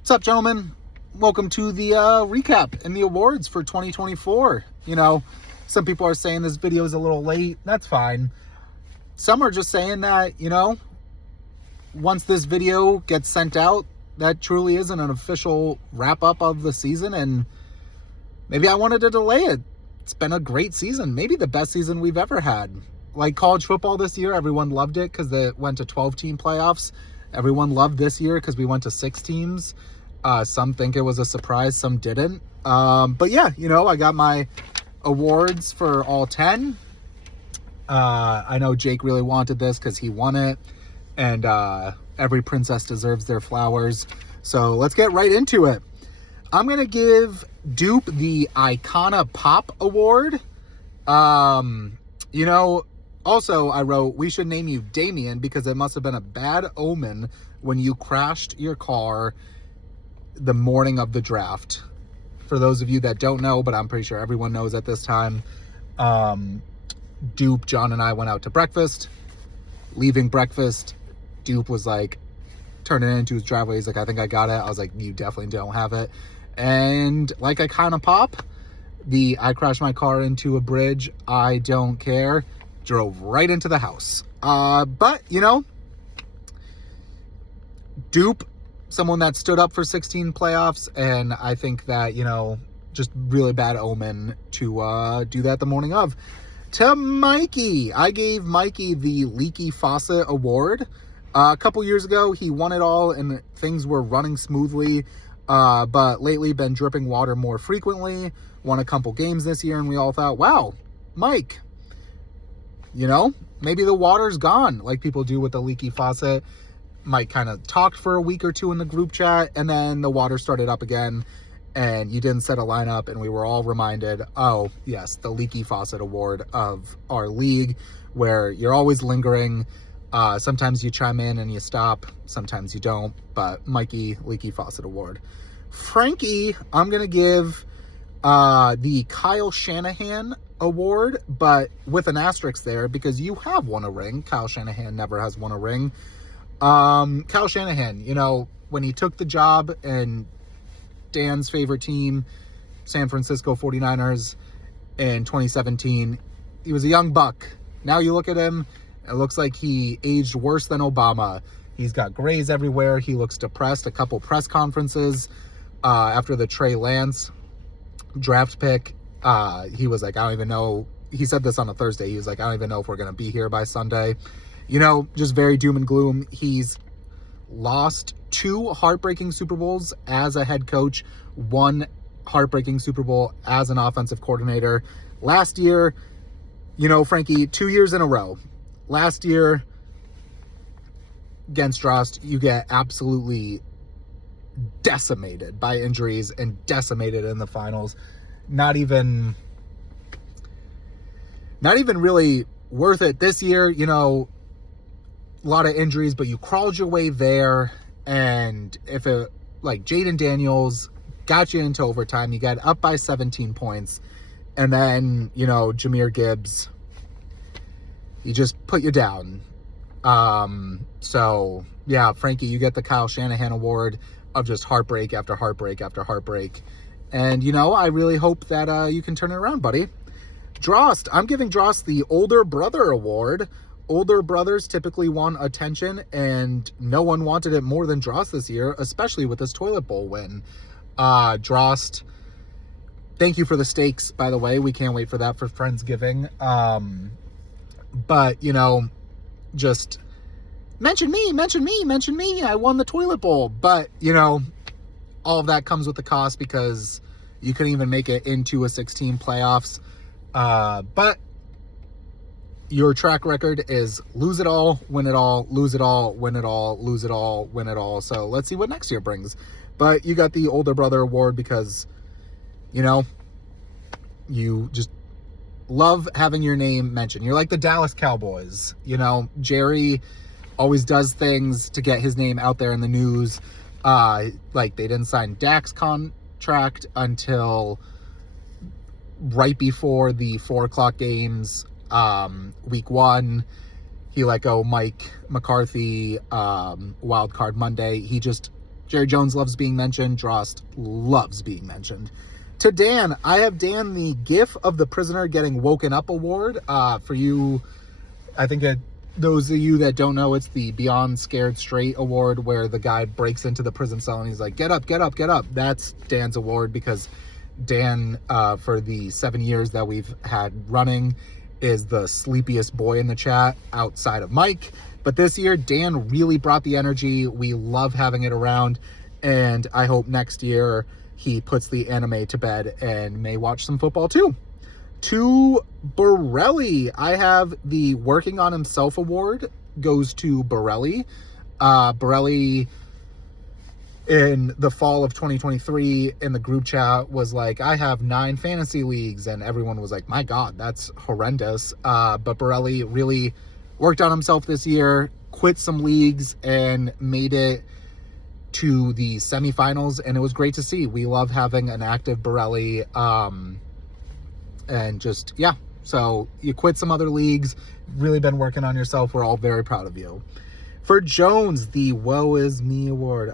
What's up, gentlemen? Welcome to the recap and the awards for 2024. Some people are saying this video is a little late. That's fine. Some are just saying that, once this video gets sent out, that truly isn't an official wrap-up of the season, and maybe I wanted to delay it. It's been a great season, maybe the best season we've ever had. Like college football this year, everyone loved it because it went to 12-team playoffs. Everyone loved this year because we went to 6 teams. Some think it was a surprise, some didn't. But yeah, I got my awards for all 10. I know Jake really wanted this because he won it. And every princess deserves their flowers. So let's get right into it. I'm going to give Dupe the Icona Pop Award. Also, I wrote, we should name you Damien because it must have been a bad omen when you crashed your car the morning of the draft. For those of you that don't know, but I'm pretty sure everyone knows at this time, Dupe, John, and I went out to breakfast. Leaving breakfast, Dupe was like, turning it into his driveway. He's like, I think I got it. I was like, you definitely don't have it. And like Icona Pop, I crashed my car into a bridge. I don't care. Drove right into the house. But, Dupe, someone that stood up for 16 playoffs, and I think that, just really bad omen to do that the morning of. To Mikey, I gave Mikey the Leaky Faucet Award. A couple years ago, he won it all, and things were running smoothly, but lately been dripping water more frequently. Won a couple games this year, and we all thought, wow, Mike, maybe the water's gone, like people do with the leaky faucet. Mike kind of talked for a week or two in the group chat, and then the water started up again, and you didn't set a lineup, and we were all reminded, oh, yes, the Leaky Faucet Award of our league, where you're always lingering. Sometimes you chime in and you stop, sometimes you don't, but Mikey, Leaky Faucet Award. Frankie, I'm going to give the Kyle Shanahan Award, but with an asterisk there, because you have won a ring. Kyle Shanahan never has won a ring. Kyle Shanahan, when he took the job and Dan's favorite team, San Francisco 49ers, in 2017, he was a young buck. Now you look at him, it looks like he aged worse than Obama. He's got grays everywhere. He looks depressed. A couple press conferences after the Trey Lance draft pick, he was like, I don't even know. He said this on a Thursday. He was like, I don't even know if we're going to be here by Sunday. Just very doom and gloom. He's lost 2 heartbreaking Super Bowls as a head coach, 1 heartbreaking Super Bowl as an offensive coordinator. Last year, Frankie, 2 years in a row. Last year against Drost, you get absolutely decimated by injuries and decimated in the finals. Not even really worth it. This year, a lot of injuries, but you crawled your way there. And if it, like Jaden Daniels got you into overtime, you got up by 17 points. And then, Jahmyr Gibbs, he just put you down. So yeah, Frankie, you get the Kyle Shanahan Award of just heartbreak after heartbreak after heartbreak. And, I really hope that you can turn it around, buddy. Drost, I'm giving Drost the Older Brother Award. Older brothers typically want attention, and no one wanted it more than Drost this year, especially with this toilet bowl win. Drost, thank you for the steaks, by the way. We can't wait for that for Friendsgiving. But, just mention me. I won the toilet bowl. But, all of that comes with the cost because you couldn't even make it into a 16 playoffs. But your track record is lose it all, win it all, lose it all, win it all, lose it all, win it all. So let's see what next year brings. But you got the Older Brother Award because, you just love having your name mentioned. You're like the Dallas Cowboys. Jerry always does things to get his name out there in the news. Like they didn't sign Dak's contract until right before the 4:00 games, week 1. He let go Mike McCarthy, wild card Monday. He just Jerry Jones loves being mentioned. Drost loves being mentioned. To Dan, I have Dan the GIF of the prisoner getting woken up award. For you, I think those of you that don't know, it's the Beyond Scared Straight award, where the guy breaks into the prison cell and he's like, get up, get up, get up. That's Dan's award, because Dan, for the 7 years that we've had running, is the sleepiest boy in the chat outside of Mike. But this year, Dan really brought the energy. We love having it around, and I hope next year he puts the anime to bed and may watch some football too. To Borelli, I have the Working on Himself award goes to Borelli. Borelli, in the fall of 2023, in the group chat, was like, I have 9 fantasy leagues, and everyone was like, my God, that's horrendous. But Borelli really worked on himself this year, quit some leagues, and made it to the semifinals, and it was great to see. We love having an active Borelli, and just, yeah. So you quit some other leagues, really been working on yourself. We're all very proud of you. For Jones, the Woe Is Me award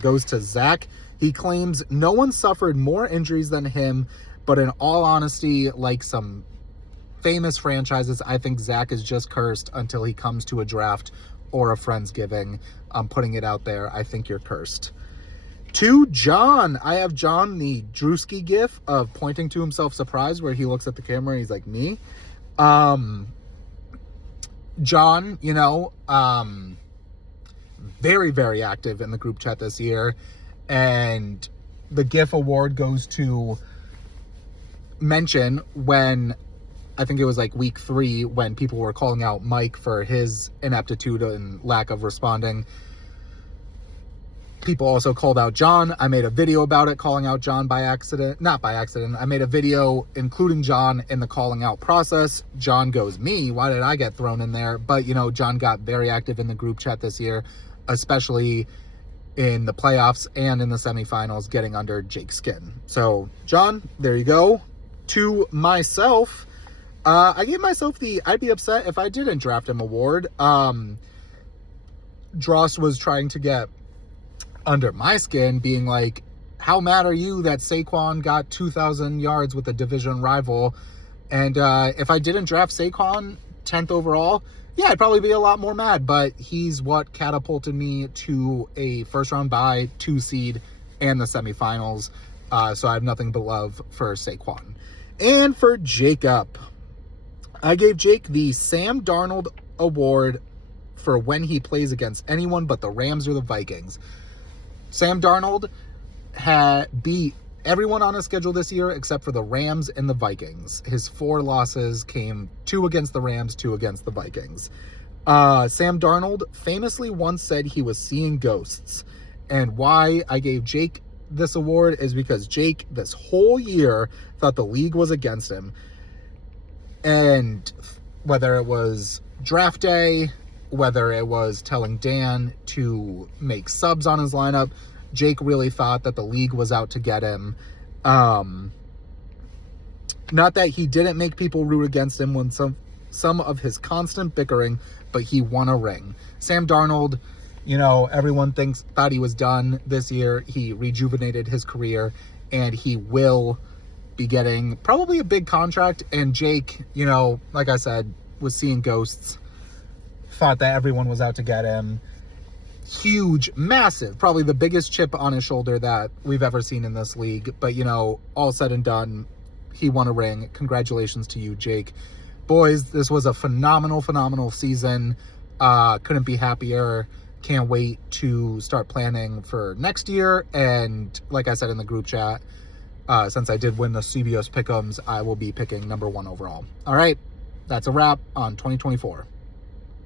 goes to Zach. He claims no one suffered more injuries than him, but in all honesty, like some famous franchises, I think Zach is just cursed until he comes to a draft or a Friendsgiving. I'm putting it out there. I think you're cursed. To John, I have John the Drewski gif of pointing to himself surprised, where he looks at the camera and he's like, me. John, you know, very, very active in the group chat this year. And the GIF award goes to mention when, I think it was like week 3, when people were calling out Mike for his ineptitude and lack of responding. People also called out John. I made a video about it, calling out John by accident. Not by accident. I made a video including John in the calling out process. John goes, me? Why did I get thrown in there? But, you know, John got very active in the group chat this year, especially in the playoffs and in the semifinals, getting under Jake's skin. So, John, there you go. To myself, I gave myself the I'd be upset if I didn't draft him award. Dross was trying to get under my skin, being like, how mad are you that Saquon got 2,000 yards with a division rival? And if I didn't draft Saquon 10th overall, yeah, I'd probably be a lot more mad. But he's what catapulted me to a first-round bye, 2 seed, and the semifinals. So I have nothing but love for Saquon. And for Jacob, I gave Jake the Sam Darnold award for when he plays against anyone but the Rams or the Vikings. Sam Darnold had beat everyone on his schedule this year except for the Rams and the Vikings. His 4 losses came 2 against the Rams, 2 against the Vikings. Sam Darnold famously once said he was seeing ghosts. And why I gave Jake this award is because Jake, this whole year, thought the league was against him. And whether it was draft day, whether it was telling Dan to make subs on his lineup, Jake really thought that the league was out to get him. Not that he didn't make people root against him when some of his constant bickering, but he won a ring. Sam Darnold, you know, everyone thought he was done this year. He rejuvenated his career, and he will be getting probably a big contract. And Jake, you know, like I said, was seeing ghosts, thought that everyone was out to get him. Huge, massive, probably the biggest chip on his shoulder that we've ever seen in this league. But, you know, all said and done, he won a ring. Congratulations to you, Jake. Boys, this was a phenomenal season. Couldn't be happier. Can't wait to start planning for next year. And like I said in the group chat, since I did win the CBS Pick'ems, I will be picking number 1 overall. All right, that's a wrap on 2024.